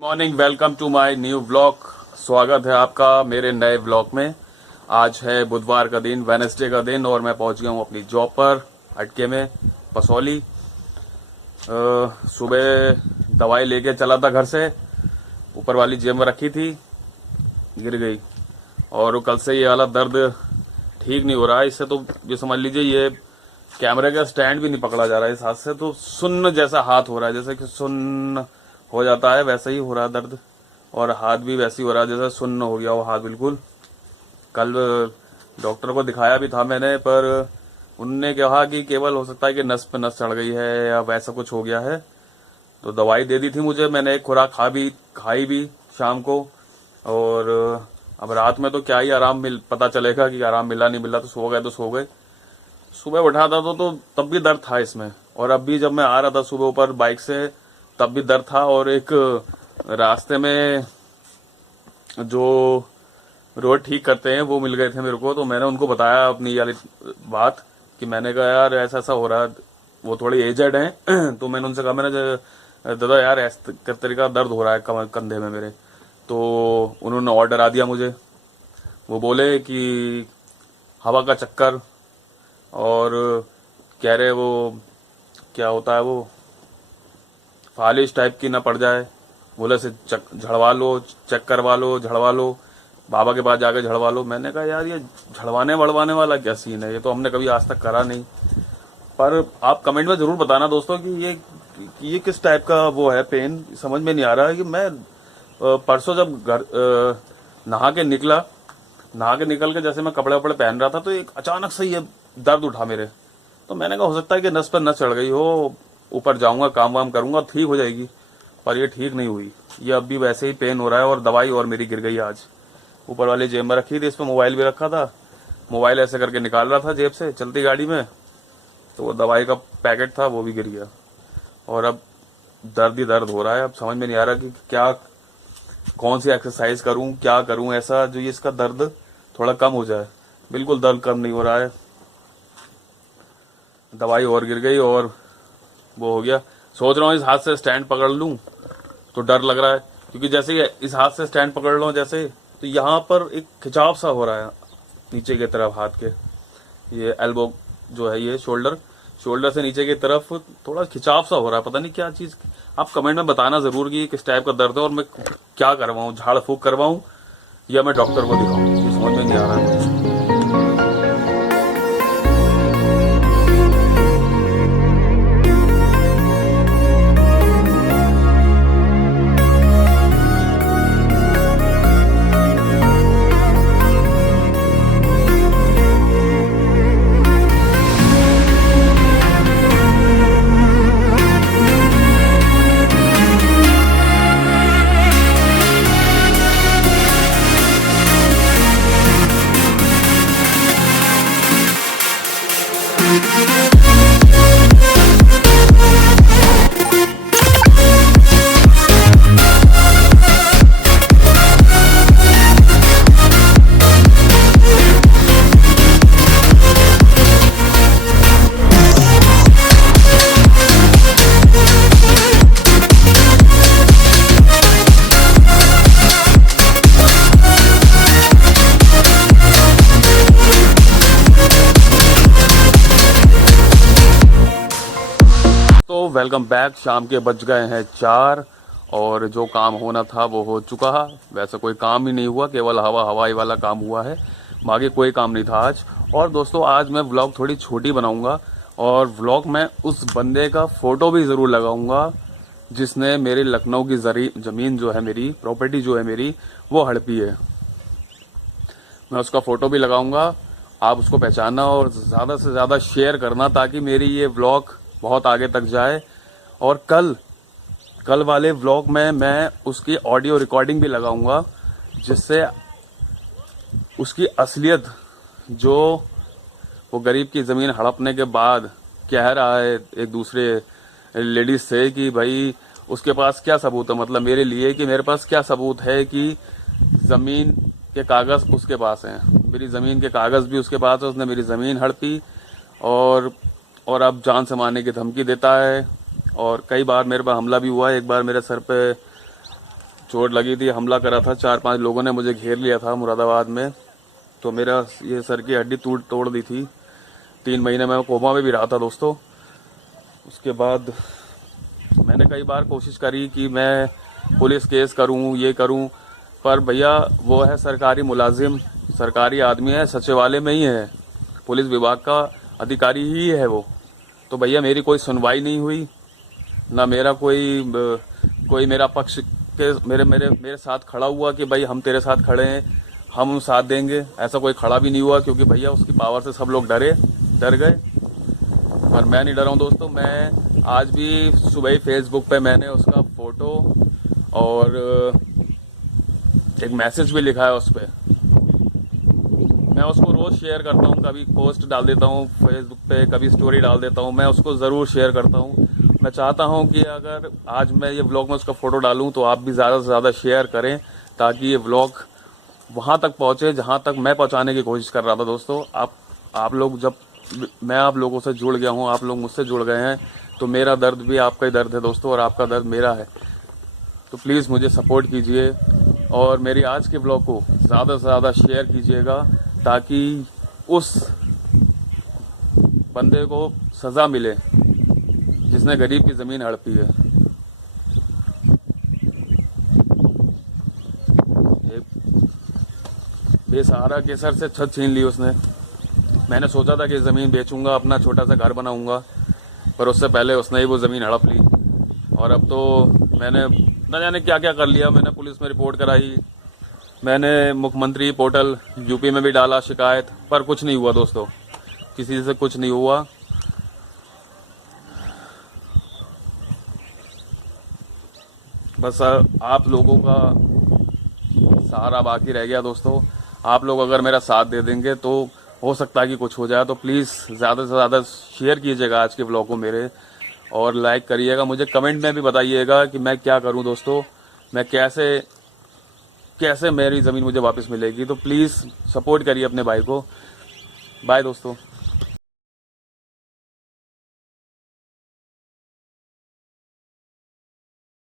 Morning, welcome to my new vlog. स्वागत है आपका मेरे नए व्लॉग में। आज है बुधवार का दिन, वेडनेसडे का दिन, और मैं पहुंच गया हूं अपनी जॉब पर अटके में पसौली। सुबह दवाई लेके चला था घर से, ऊपर वाली जेब में रखी थी, गिर गई। और कल से ये वाला दर्द ठीक नहीं हो रहा है। इससे तो ये समझ लीजिए ये कैमरे का स्टैंड भी नहीं पकड़ा जा रहा है इस हाथ से। तो सुन्न जैसा हाथ हो रहा है, जैसे कि सुन्न हो जाता है वैसा ही हो रहा है दर्द। और हाथ भी वैसे ही हो रहा है जैसे सुन्न हो गया हो हाथ बिल्कुल। कल डॉक्टर को दिखाया भी था मैंने, पर उनने कहा कि केवल हो सकता है कि नस पे नस चढ़ गई है या वैसा कुछ हो गया है। तो दवाई दे दी थी मुझे, मैंने एक खुराक खाई भी शाम को। और अब रात में तो क्या ही पता चलेगा कि आराम मिला नहीं मिला। तो सो गए तो सो गए। सुबह उठा था तो तब भी दर्द था इसमें। और अब भी जब मैं आ रहा था सुबह ऊपर बाइक से तब भी दर्द था। और एक रास्ते में जो रोड ठीक करते हैं वो मिल गए थे मेरे को। तो मैंने उनको बताया अपनी वाली बात कि मैंने कहा यार ऐसा ऐसा हो रहा है। वो थोड़े एजेड हैं तो मैंने उनसे कहा, मैंने दादा यार किस तरीके का दर्द हो रहा है कंधे में मेरे। तो उन्होंने और डरा दिया मुझे। वो बोले कि हवा का चक्कर, और कह रहे वो क्या होता है, वो फालिश टाइप की ना पड़ जाए। बोले से झड़वा लो, चेक करवा लो, झड़वा लो, बाबा के पास जाके झड़वा लो। मैंने कहा यार ये झड़वाने वड़वाने वाला क्या सीन है, ये तो हमने कभी आज तक करा नहीं। पर आप कमेंट में जरूर बताना दोस्तों कि ये किस टाइप का वो है पेन, समझ में नहीं आ रहा है। कि मैं परसों जब घर नहा के निकल के जैसे मैं कपड़े वपड़े पहन रहा था तो एक अचानक से ये दर्द उठा मेरे। तो मैंने कहा हो सकता है कि नस पर नस चढ़ गई हो, ऊपर जाऊंगा काम वाम करूंगा ठीक हो जाएगी। पर ये ठीक नहीं हुई, ये अब भी वैसे ही पेन हो रहा है। और दवाई और मेरी गिर गई आज। ऊपर वाली जेब में रखी थी, इस पर मोबाइल भी रखा था। मोबाइल ऐसे करके निकाल रहा था जेब से चलती गाड़ी में, तो वो दवाई का पैकेट था वो भी गिर गया। और अब दर्द ही दर्द हो रहा है। अब समझ में नहीं आ रहा कि क्या कौन सी एक्सरसाइज करूं, क्या करूं ऐसा जो इसका दर्द थोड़ा कम हो जाए। बिल्कुल दर्द कम नहीं हो रहा है। दवाई और गिर गई और वो हो गया। सोच रहा हूँ इस हाथ से स्टैंड पकड़ लूं, तो डर लग रहा है क्योंकि जैसे इस हाथ से स्टैंड पकड़ लो जैसे, तो यहाँ पर एक खिंचाव सा हो रहा है नीचे की तरफ हाथ के। ये एल्बो जो है, ये शोल्डर से नीचे की तरफ थोड़ा खिंचाव सा हो रहा है। पता नहीं क्या चीज। आप कमेंट में बताना जरूर कि किस टाइप का दर्द है और मैं क्या करवाऊं, झाड़ फूक करवाऊं या मैं डॉक्टर को दिखाऊं, ये समझ में नहीं आ रहा है मुझे। Welcome back. शाम के बज गए हैं 4 और जो काम होना था वो हो चुका है। वैसे कोई काम ही नहीं हुआ, केवल हवाई वाला काम हुआ है, बाकी कोई काम नहीं था आज। और दोस्तों आज मैं व्लॉग थोड़ी छोटी बनाऊंगा और व्लॉग में उस बंदे का फोटो भी जरूर लगाऊंगा जिसने मेरी लखनऊ की जमीन जो है, मेरी प्रॉपर्टी जो है मेरी, वो हड़पी है। मैं उसका फोटो भी लगाऊंगा, आप उसको पहचानना और ज्यादा से ज्यादा शेयर करना ताकि मेरी ये व्लॉग बहुत आगे तक जाए। और कल वाले व्लॉग में मैं उसकी ऑडियो रिकॉर्डिंग भी लगाऊंगा, जिससे उसकी असलियत, जो वो गरीब की ज़मीन हड़पने के बाद कह रहा है एक दूसरे लेडीज से कि भाई उसके पास क्या सबूत है, मतलब मेरे लिए कि मेरे पास क्या सबूत है कि ज़मीन के कागज़ उसके पास हैं, मेरी ज़मीन के कागज़ भी उसके पास है, उसने मेरी ज़मीन हड़पी और अब जान से मारने की धमकी देता है। और कई बार मेरे पर हमला भी हुआ है। एक बार मेरे सर पे चोट लगी थी, हमला करा था, 4-5 लोगों ने मुझे घेर लिया था मुरादाबाद में, तो मेरा ये सर की हड्डी तोड़ दी थी। 3 महीने में कोमा में भी रहा था दोस्तों। उसके बाद मैंने कई बार कोशिश करी कि मैं पुलिस केस करूं, ये करूं, पर भैया वो है सरकारी मुलाजिम, सरकारी आदमी है, सचिवालय में ही है, पुलिस विभाग का अधिकारी ही है वो। तो भैया मेरी कोई सुनवाई नहीं हुई, ना मेरा कोई मेरा पक्ष के मेरे साथ खड़ा हुआ कि भाई हम तेरे साथ खड़े हैं, हम साथ देंगे, ऐसा कोई खड़ा भी नहीं हुआ, क्योंकि भैया उसकी पावर से सब लोग डर गए। पर मैं नहीं डरा हूँ दोस्तों। मैं आज भी सुबह ही फेसबुक पे मैंने उसका फोटो और एक मैसेज भी लिखा है उस पर। मैं उसको रोज़ शेयर करता हूँ, कभी पोस्ट डाल देता हूँ फेसबुक पे, कभी स्टोरी डाल देता हूँ, मैं उसको ज़रूर शेयर करता हूँ। मैं चाहता हूँ कि अगर आज मैं ये व्लॉग में उसका फ़ोटो डालूँ तो आप भी ज़्यादा से ज़्यादा शेयर करें, ताकि ये व्लॉग वहाँ तक पहुँचे जहाँ तक मैं पहुँचाने की कोशिश कर रहा था दोस्तों। आप लोग, जब मैं आप लोगों से जुड़ गया हूँ, आप लोग मुझसे जुड़ गए हैं, तो मेरा दर्द भी आपका ही दर्द है दोस्तों, और आपका दर्द मेरा है। तो प्लीज़ मुझे सपोर्ट कीजिए और मेरी आज के ब्लॉग को ज़्यादा से ज़्यादा शेयर कीजिएगा, ताकि उस बंदे को सज़ा मिले जिसने गरीब की ज़मीन हड़पी है। एक बेसहारा के सर से छत छीन ली उसने। मैंने सोचा था कि ज़मीन बेचूंगा, अपना छोटा सा घर बनाऊंगा, पर उससे पहले उसने ही वो ज़मीन हड़प ली। और अब तो मैंने न जाने क्या क्या कर लिया। मैंने पुलिस में रिपोर्ट कराई, मैंने मुख्यमंत्री पोर्टल यूपी में भी डाला शिकायत, पर कुछ नहीं हुआ दोस्तों, किसी से कुछ नहीं हुआ। बस आप लोगों का सहारा बाकी रह गया दोस्तों। आप लोग अगर मेरा साथ दे देंगे तो हो सकता है कि कुछ हो जाए। तो प्लीज़ ज़्यादा से ज़्यादा शेयर कीजिएगा आज के ब्लॉग को मेरे, और लाइक करिएगा। मुझे कमेंट में भी बताइएगा कि मैं क्या करूं दोस्तों, मैं कैसे मेरी ज़मीन मुझे वापस मिलेगी। तो प्लीज़ सपोर्ट करिए अपने भाई को। बाय दोस्तों।